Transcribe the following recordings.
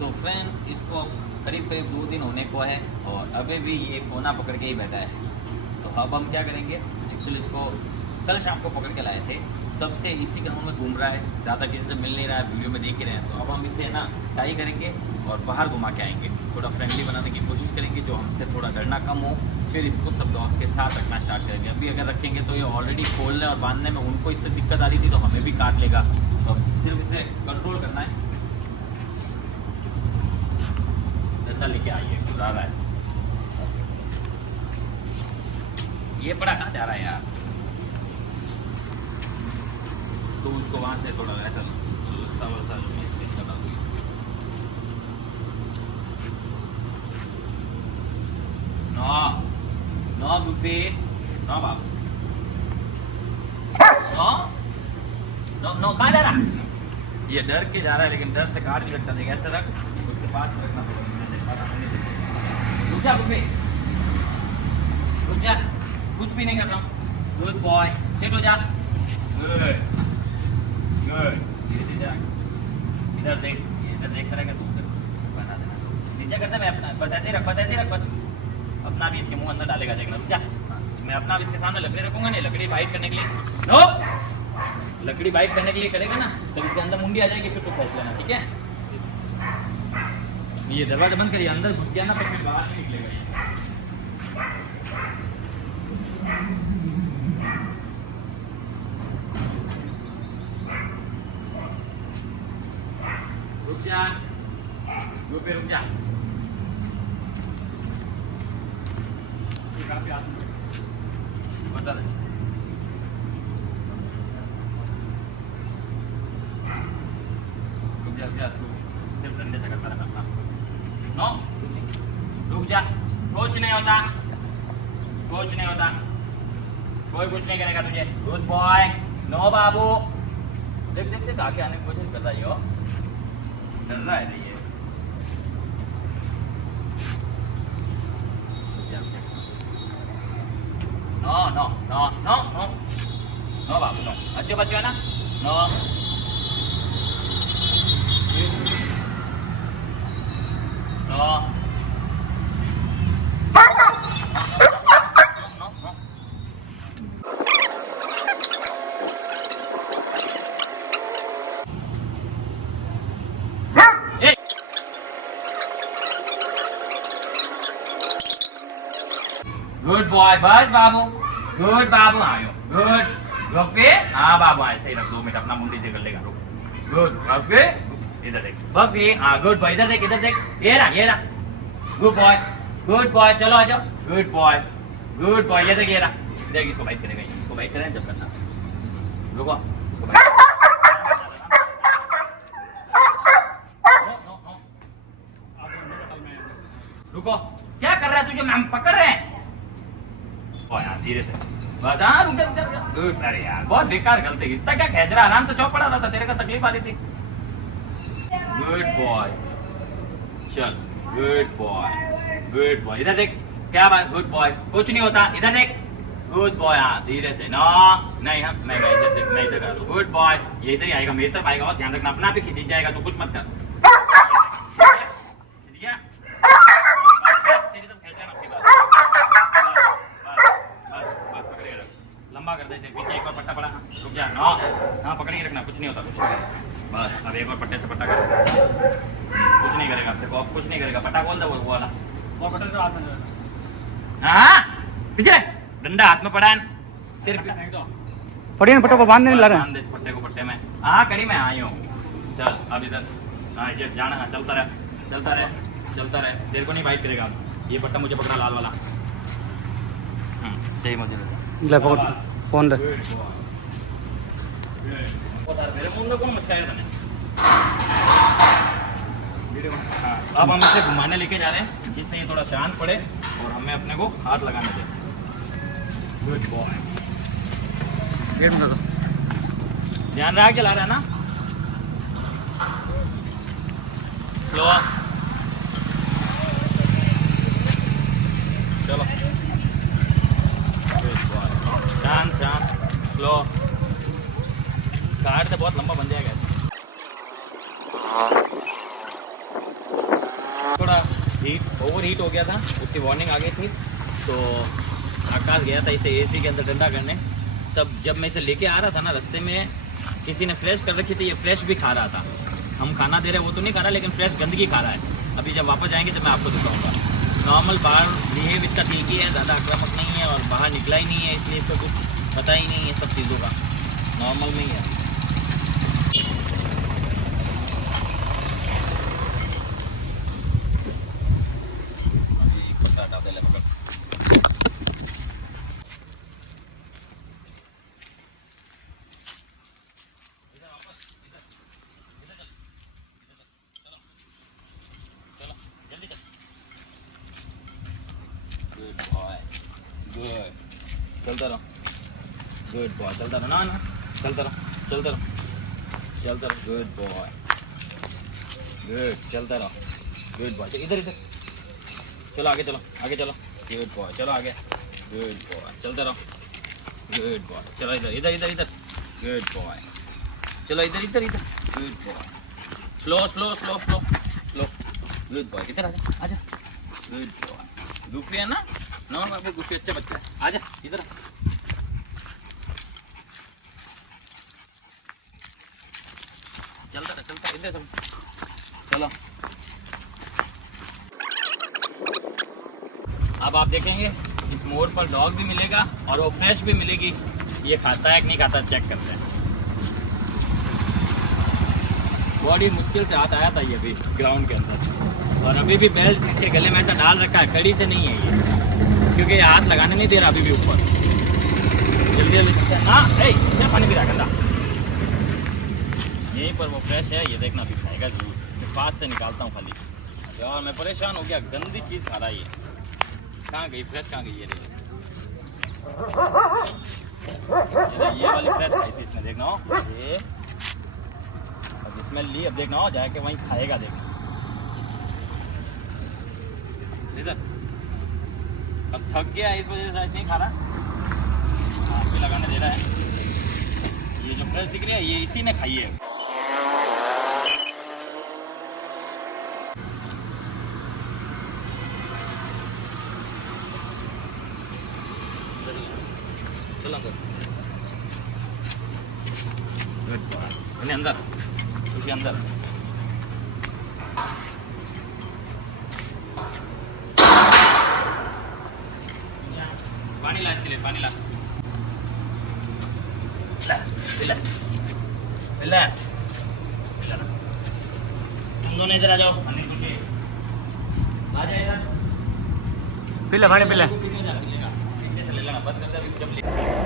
तो फ्रेंड्स इसको करीब करीब 2 दिन होने को है और अभी भी ये कोना पकड़ के ही बैठा है। तो अब हम क्या करेंगे, एक्चुअली इसको कल शाम को पकड़ के लाए थे, तब से इसी ग्राउंड में घूम रहा है, ज़्यादा किसी से मिल नहीं रहा है, वीडियो में देख ही रहे हैं। तो अब हम इसे ना टाई करेंगे और बाहर घुमा के आएंगे, थोड़ा फ्रेंडली बनाने की कोशिश करेंगे, जो हमसे थोड़ा डरना कम हो। फिर इसको सब डॉग्स के साथ रखना स्टार्ट करेंगे। अभी अगर रखेंगे तो ये ऑलरेडी खोलने और बांधने में उनको इतनी दिक्कत आ रही थी, तो हमें भी काट लेगा। तो सिर्फ इसे कंट्रोल करना है। लेके आइए, रहा है ये बड़ा कहाँ जा रहा है यार। तो उसको वहां से थोड़ा ऐसा नो गुफे नो बाबू नो नो कहाँ जा रहा। ये डर के जा रहा है, लेकिन डर से काट नहीं सकता। देखिए ऐसे रख, उसके पास रखना पड़ेगा। रुक जा गुफे, रुक जा, कुछ भी नहीं कर रहा हूँ। गुड बॉय, सेट हो जा। गुड गुड, इधर देख करेगा तू, बना देना नीचे कर दे। मैं अपना बस ऐसे ही रख, बस ऐसे ही रख, बस अपना भी इसके मुंह अंदर डालेगा, देखना। रुक जा, मैं अपना भी इसके सामने लकड़ी रखूंगा। नहीं, लकड़ी बाइट करने के लिए नो, लकड़ी बाइट करने के लिए करेगा ना, तब इसके अंदर मुंडी आ जाएगी, फिर तो फंस लेना, ठीक है। ये दरवाजा बंद करिए, अंदर घुस गया ना तो फिर बाहर नहीं निकलेगा। रुक जा, रुक जा। बता दे, रुक जा, सिर्फ डंडे से करता रहना। नो, रुक जा, कुछ नहीं होता, कुछ नहीं होता, कोई कुछ नहीं करेगा तुझे। गुड बॉय, नो बाबू। देख देख देख, आगे आने की कोशिश करता है, डर रहा है ये। No no no no no no बाबू, नो। अच्छे बच्चे है ना, नो नो। गुड बॉय, बस बाबू, गुड बाबू, आयो गुड रफे। हाँ बाबू, ऐसे ही रख, 2 मिनट अपना मुंडी से कर लेगा। गुड रफे, इधर देख, बस ये। हाँ गुड बॉय, इधर देख, इधर देख, ये रहा। गुड बॉय, चलो आ जाओ। गुड बॉय, ये देख, ये रहा। देख, इसको बाइट करेगा, इसको बाइट करें जब करना। रुको, रुको, क्या कर रहा है तुझे, हम पकड़ रहे हैं। धीरे से बस। हाँ रुक जा। अरे यार, बहुत बेकार गलती, इतना क्या खेच रहा, आराम से चौक पड़ा था, तेरे का तकलीफ आ रही थी। गुड बॉय, चल, गुड बॉय, इधर देख, क्या बात, गुड बॉय, कुछ नहीं होता, इधर देख, गुड बॉय। हाँ धीरे से, नो नहीं, हाँ मैं इधर देख, मैं इधर कर दूँ। गुड बॉय, ये इधर ही आएगा, मेरी तरफ आएगा, और ध्यान रखना, अपना भी खींच जाएगा, तो कुछ मत कर। लंबा कर देते, पीछे एक और पट्टा पड़ा। रुक जा, नो, हाँ पकड़ के रखना, कुछ नहीं होता, कुछ नहीं होता। बस अब एक और पट्टे से पट्टा कर, कुछ नहीं करेगा। देखो अब कुछ नहीं करेगा, पट्टा खोल दो वो वाला, और पट्टे से हाथ में। हाँ पीछे डंडा हाथ में पड़ा है, तेरे पड़िए ना, पट्टे को बांधने नहीं ला रहे हैं। बांध दे इस पट्टे को, पट्टे में। हाँ कड़ी में आई हूँ। चल अब इधर, हाँ ये जाना है, चलता रहे, तेरे को नहीं बाइट करेगा। ये पट्टा मुझे पकड़ा, लाल वाला चाहिए मुझे। ले पकड़, फोन दे। मेरे मुंह को मचाया था। अब हम इसे घुमाने लेके जा रहे हैं, जिससे ये थोड़ा शांत पड़े और हमें अपने को हाथ लगाने दें। गुड बॉय, ध्यान रहा के ला रहा है ना। स्लो, चलो, शांत स्लो। कार से बहुत लंबा बन जाएगा। थोड़ा ओवर हीट हो गया था, उसकी वार्निंग आ गई थी। तो आकाश गया था इसे एसी के अंदर ठंडा करने। तब जब मैं इसे लेके आ रहा था ना, रास्ते में किसी ने फ्रेश कर रखी थी, ये फ्रेश भी खा रहा था। हम खाना दे रहे वो तो नहीं खा रहा, लेकिन फ्रेश गंदगी खा रहा है। अभी जब वापस जाएंगे तो मैं आपको दिखाऊंगा। नॉर्मल बाहर बिहेव इसका ठीक ही है, ज़्यादा आक्रामक नहीं है और बाहर निकला ही नहीं है, इसलिए इसको कुछ पता ही नहीं है सब चीज़ों का, नॉर्मल में ही है। गुड, चलता रहो। गुड बॉय, चलता रहो ना, चलता रहो, चलता रहो, चलता रहो। गुड बॉय, गुड, चलता रहो। गुड बॉय, इधर इधर चलो, आगे चलो, आगे चलो। गुड बॉय, चलो आगे। गुड बॉय, चलता रहो। गुड बॉय, चलो इधर इधर इधर इधर। गुड बॉय, चलो इधर इधर इधर। Good boy, slow slow slow slow slow. Good boy, इधर आजा आजा। गुड बॉय, गुफी है ना, नॉर्मल बाबू गुफी अच्छा बच्चा है, आजा इधर। चलता चलता इधर सब, चलो। अब आप देखेंगे इस मोड़ पर डॉग भी मिलेगा और वो फ्रेश भी मिलेगी। ये खाता है कि नहीं खाता चेक करते हैं। बॉडी मुश्किल से हाथ आया था ये भी ग्राउंड के अंदर, और अभी भी बेल्ट इसके गले में ऐसा डाल रखा है, कड़ी से नहीं है ये, क्योंकि ये हाथ लगाने नहीं दे रहा अभी भी ऊपर। जल्दी जल्दी हाँ, क्या पानी पी रहा गंदा। यहीं पर वो फ्रेश है, ये देखना भी खाएगा जरूर। इसके पास से निकालता हूँ खाली। यार मैं परेशान हो गया, गंदी चीज़ खा रहा है ये। कहाँ गई फ्रेश, कहाँ गई ये रही। ये वाली फ्रेश खाई थी इसने, देखना हो ये। अब इसमें ली, अब देखना हो जाके वहीं खाएगा, देखना इधर। अब थक गया इस वजह से शायद नहीं खा रहा, हाथ भी लगाने दे रहा है। ये जो फ्रेश दिख रही है ये इसी ने खाई है। चलो अंदर, अंदर उसके अंदर। पानी ला इसके लिए, पानी ला। तुम दोनों इधर आ जाओ, आ जाए इधर। पिला पानी पिला।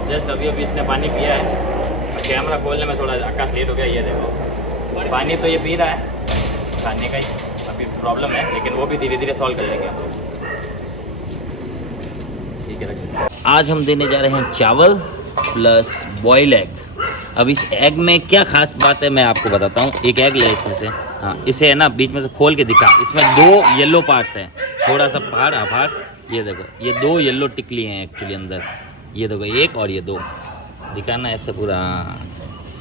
जस्ट अभी इसने पानी पिया है। कैमरा खोलने में थोड़ा आकाश लेट हो गया। ये देखो पानी तो ये पी रहा है, खाने का ही अभी प्रॉब्लम है, लेकिन वो भी धीरे धीरे सॉल्व कर लेंगे। ठीक है, रखिए। आज हम देने जा रहे हैं चावल प्लस बॉयल एग। अब इस एग में क्या खास बात है मैं आपको बताता हूँ। एक एग ले इसमें से, हाँ इसे है ना बीच में से खोल के दिखा। इसमें 2 येलो पार्ट्स हैं, थोड़ा सा फाड़। ये देखो ये 2 येलो टिकली हैं एक्चुअली अंदर। ये देखो 1 और ये 2 दिखाना ऐसे पूरा।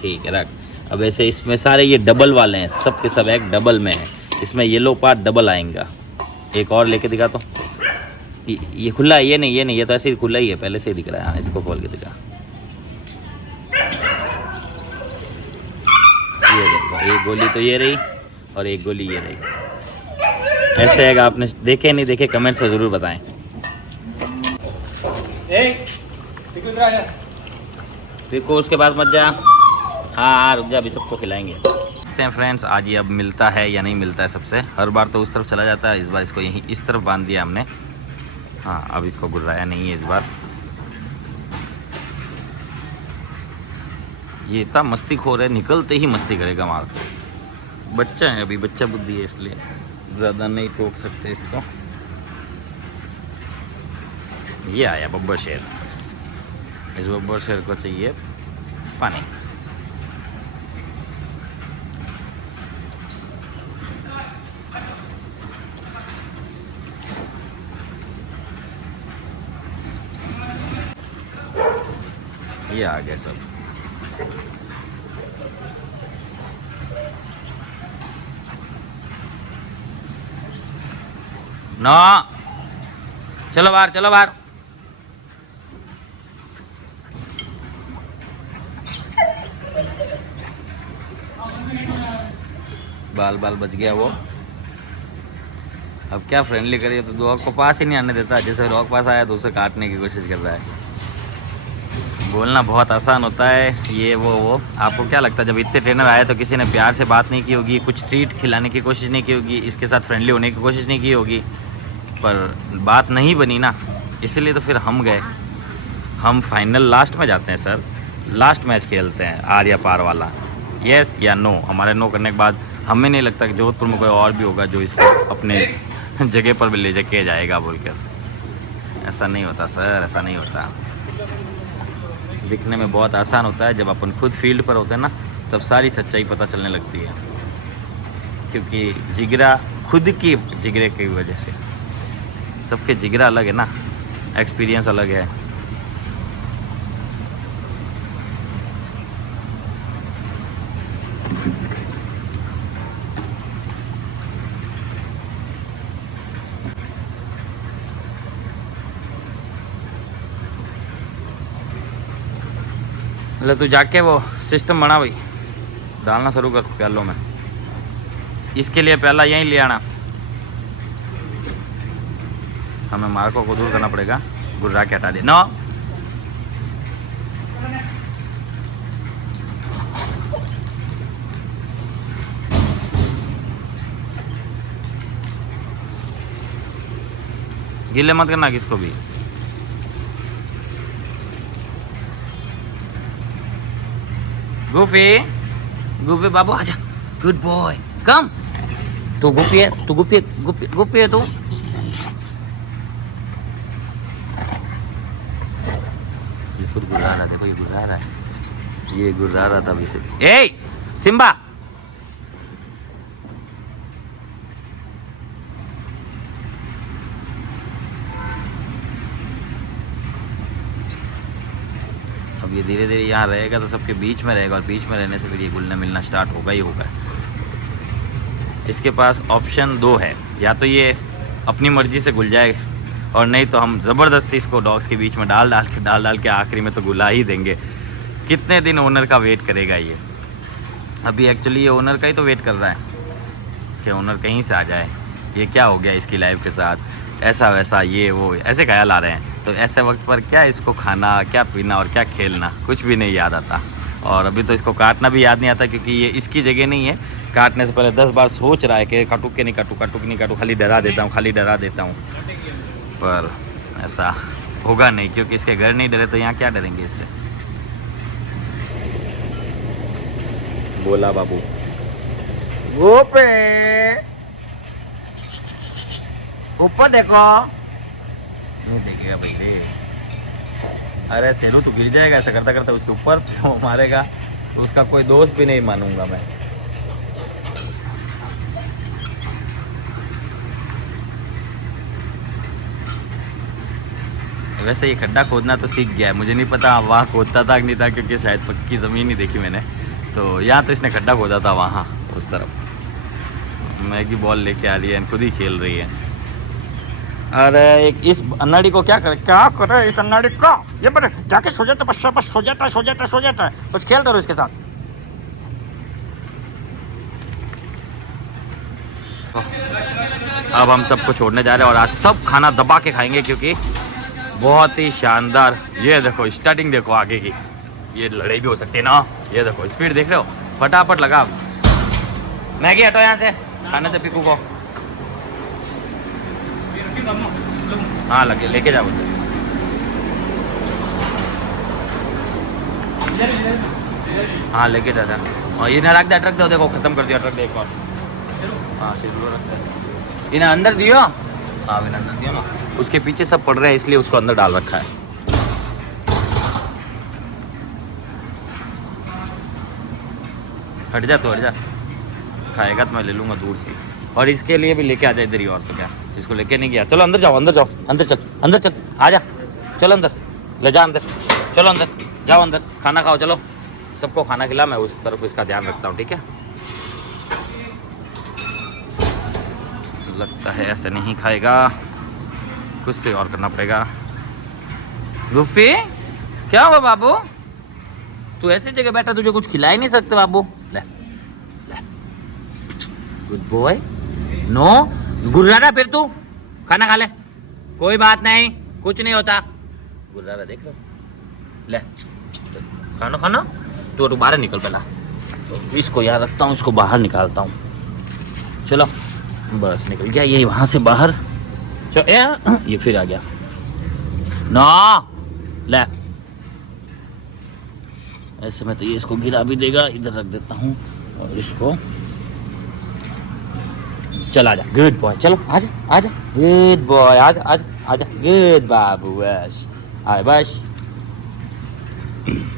ठीक है, रख। अब ऐसे इसमें सारे ये डबल वाले हैं, सब के सब एग डबल में है। इसमें येलो पार्ट डबल आएगा। एक और लेके दिखा तो। ये खुला है, ये नहीं, ये तो ऐसे ही खुला ही है, पहले से ही दिख रहा है। हाँ इसको खोल के दिखा। ये देखो, एक गोली तो ये रही और एक गोली ये रही। ऐसे एग आपने देखे नहीं देखे कमेंट्स में ज़रूर बताएं। देखो उसके बाद मत जा। हाँ रुक जा, अभी सबको खिलाएंगे। देखते हैं फ्रेंड्स आज ये अब मिलता है या नहीं मिलता है सबसे। हर बार तो उस तरफ चला जाता है, इस बार इसको यहीं इस तरफ बांध दिया हमने। हाँ अब इसको गुर्राया नहीं है इस बार। ये इतना मस्ती खो रहा है, निकलते ही मस्ती करेगा मार। बच्चा है अभी, बच्चा बुद्धि है, इसलिए ज़्यादा नहीं रोक सकते इसको। ये आया बब्बर शेर। इस बब्बर शेर को चाहिए पानी। ये आ गए सब। नो, चलो बाहर, चलो बाहर। बाल बाल बच गया वो। अब क्या फ्रेंडली करिए, तो डॉग को पास ही नहीं आने देता। जैसे डॉग पास आया तो उसे काटने की कोशिश कर रहा है। बोलना बहुत आसान होता है ये वो। आपको क्या लगता है जब इतने ट्रेनर आए तो किसी ने प्यार से बात नहीं की होगी, कुछ ट्रीट खिलाने की कोशिश नहीं की होगी, इसके साथ फ्रेंडली होने की कोशिश नहीं की होगी? पर बात नहीं बनी ना, इसीलिए तो फिर हम गए। हम फाइनल लास्ट में जाते हैं सर, लास्ट मैच खेलते हैं आर या पार वाला, यस या नो। हमारे नो करने के बाद हमें नहीं लगता कि जोधपुर में कोई और भी होगा जो इसको अपने जगह पर भी ले जाके जाएगा बोल कर। ऐसा नहीं होता सर, ऐसा नहीं होता। दिखने में बहुत आसान होता है, जब अपन खुद फील्ड पर होते हैं ना तब सारी सच्चाई पता चलने लगती है। क्योंकि जिगरा खुद की जिगरे की वजह से, सबके जिगरा अलग है ना, एक्सपीरियंस अलग है। मतलब तू जाके वो सिस्टम बना भाई, डालना शुरू कर प्यालों में। इसके लिए प्याला यहीं ले आना। हमें मार्को को दूर करना पड़ेगा, गुर्रा के हटा दे। नो, गिले मत करना किसको भी। गुफी, गुफी बाबू आजा, गुड बॉय, कम। तू गुफी है, तू गुफी, गुफी गुफी है तू। ये खुद गुर्रा रहा, देखो ये गुर्रा रहा है, ये गुर्रा रहा था अभी से। ए सिम्बा, अब ये धीरे धीरे यहाँ रहेगा तो सबके बीच में रहेगा, और बीच में रहने से फिर ये घुलना मिलना स्टार्ट होगा ही होगा। इसके पास ऑप्शन 2 है, या तो ये अपनी मर्जी से घुल जाए, और नहीं तो हम ज़बरदस्ती इसको डॉग्स के बीच में डाल के आखिरी में तो घुला ही देंगे। कितने दिन ओनर का वेट करेगा ये? अभी एक्चुअली ये ओनर का ही तो वेट कर रहा है कि ओनर कहीं से आ जाए। ये क्या हो गया इसकी लाइफ के साथ, ऐसा वैसा ये वो ऐसे ख्याल आ रहे हैं। तो ऐसे वक्त पर क्या इसको खाना, क्या पीना और क्या खेलना कुछ भी नहीं याद आता। और अभी तो इसको काटना भी याद नहीं आता, क्योंकि ये इसकी जगह नहीं है। काटने से पहले 10 बार सोच रहा है कि काटू के नहीं काटू, काटू कि नहीं काटू, खाली डरा देता हूँ, खाली डरा देता हूँ। पर ऐसा होगा नहीं, क्योंकि इसके घर नहीं डरे तो यहाँ क्या डरेंगे इससे। बोला बाबू गोपे, ऊपर देखो। नहीं देखेगा भाई रे। अरे सेनू तू गिर जाएगा ऐसा करता करता, उसके ऊपर वो मारेगा तो उसका कोई दोस्त भी नहीं मानूंगा मैं। वैसे ये खड्डा खोदना तो सीख गया है, मुझे नहीं पता वहाँ खोदता था कि नहीं था, क्योंकि शायद पक्की ज़मीन ही देखी मैंने। तो यहाँ तो इसने खड्डा खोदा था वहाँ उस तरफ। मैगी बॉल लेके आ रही है, खुद ही खेल रही है। अरे एक इस अन्नाड़ी को क्या करे इस अन्नाड़ी को? ये बड़े जाके सो जाता, बस सो जाता है, बस खेलता रहो इसके साथ। अब हम सबको छोड़ने जा रहे हैं, और आज सब खाना दबा के खाएंगे, क्योंकि बहुत ही शानदार। ये देखो स्टार्टिंग देखो आगे की, ये लड़ाई भी हो सकती है ना। ये देखो स्पीड देख रहे हो, फटाफट लगा। मैगी हटो यहाँ से, खाने दे पीकू को। हाँ लगे, लेके जाओ। हाँ लेके जा। और इन्हें रख दो, देखो खत्म कर दिया, रख दे एक और। हाँ सिर्फ रख दे, इन्हें अंदर दियो। हाँ इन्हें अंदर दियो ना, उसके पीछे सब पड़ रहे हैं इसलिए उसको अंदर डाल रखा है। हट जा, तो हट जा, खाएगा तो मैं ले लूँगा दूर से। और इसके लिए भी लेके आ जाए इधर ही, और तो क्या, इसको लेके नहीं गया। चलो अंदर जाओ, अंदर चल, आ जा, चलो अंदर, ले जा अंदर, चलो अंदर जाओ, अंदर खाना खाओ। चलो सबको खाना खिला, मैं उस तरफ इसका ध्यान रखता हूँ, ठीक है। लगता है ऐसे नहीं खाएगा, कुछ तो और करना पड़ेगा। गुफ्फी क्या हुआ बाबू, तू ऐसी जगह बैठा, तुझे कुछ खिला ही नहीं सकते बाबू। ले ले, गुड बॉय। नो गुर्रारा, फिर तू खाना खा ले, कोई बात नहीं, कुछ नहीं होता। गुर्रारा देख लो, ले खाना खाना। तू बाहर निकल पहला, तो इसको यहाँ रखता हूँ, इसको बाहर निकालता हूँ। चलो बस निकल गया ये वहां से बाहर। चलो ये फिर आ गया। ना ले, ऐसे में तो ये इसको गिरा भी देगा। इधर रख देता हूँ और इसको, चल आजा गुड बॉय, चलो आजा आजा गुड बॉय, आजा आजा आजा गुड बाबू, बस आ बस।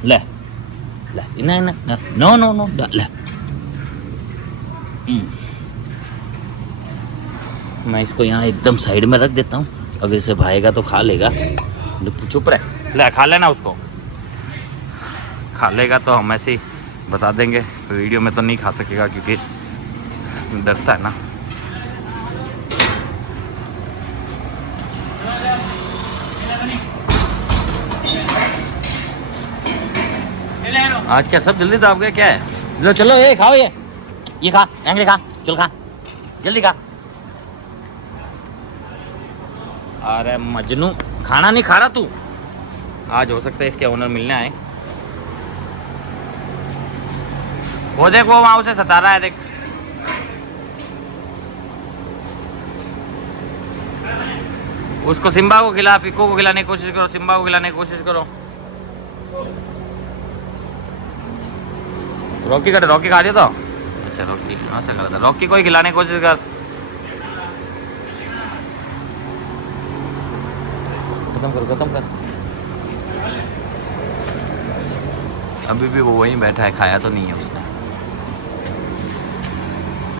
ले ले, ना ना ना, नो नो नो, ले। मैं इसको यहाँ एकदम साइड में रख देता हूँ, अगर इसे भाएगा तो खा लेगा। चुप रहे, ले खा लेना उसको, खा लेगा तो हम ऐसे ही बता देंगे, वीडियो में तो नहीं खा सकेगा क्योंकि डरता है ना। आज क्या सब जल्दी दाब गया क्या है? लो चलो ये खाओ, ये खा, एंगली खा, चल खा जल्दी खा। अरे मजनू, खाना नहीं खा रहा तू? आज हो सकता है इसके ओनर मिलने आए। वो देख, वो वहां उसे सता रहा है, देख। उसको सिम्बा को खिला, पिको को खिलाने की कोशिश करो, सिम्बा को खिलाने की कोशिश करो। रॉकी का, रॉकी खा लिया तो अच्छा, रॉकी कहाँ से खा था? रॉकी को ही खिलाने की कोशिश कर। खत्म कर, खत्म कर। अभी भी वो वहीं बैठा है, खाया तो नहीं है उसने।